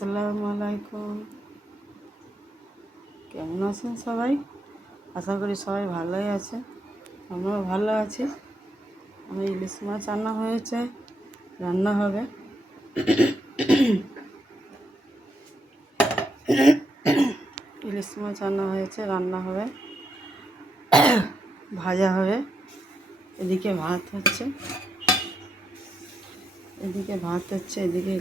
আসসালামু আলাইকুম। কেমন আছেন সবাই? আশা করি সবাই ভালোই আছে। আমরাও ভালো আছি। আমার ইলিশ মাছ আনা হয়েছে, রান্না হবে। ইলিশ মাছ আনা হয়েছে, রান্না হবে, ভাজা হবে। এদিকে ভাত হচ্ছে, এদিকে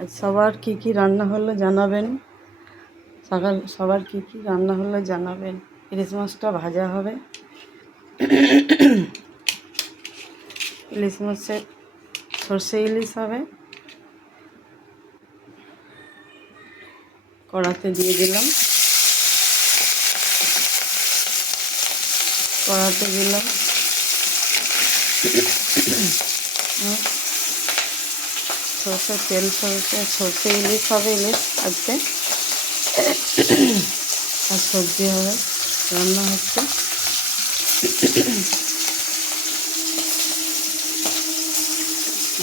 আজ সবার কী রান্না হলো জানাবেন। সবার কী রান্না হলো জানাবেন। ইলিশ মাছটা ভাজা হবে। ইলিশ মাছের সর্ষে ইলিশ হবে। কড়াতে দিয়ে দিলাম, সর্ষে ইলিশ হবে। ইলিশ আজকে আর সবজি হবে, রান্না হচ্ছে।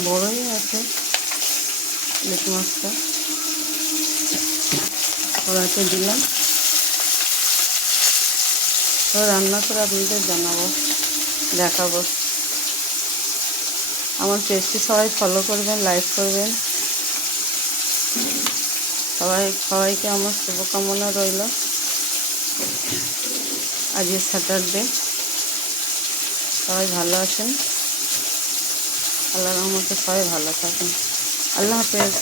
বড়ই আছে ইলিশ মাছটা। কড়াতে দিলাম, তো রান্না করে আপনাদের জানাবো, দেখাবো। আমার পেজটি সবাই ফলো করবেন, লাইক করবেন। সবাইকে আমার শুভকামনা রইল। আজকে স্যাটারডে, সবাই ভালো আছেন। আল্লাহর রহমতে সবাই ভালো থাকেন। আল্লাহ হাফেজ।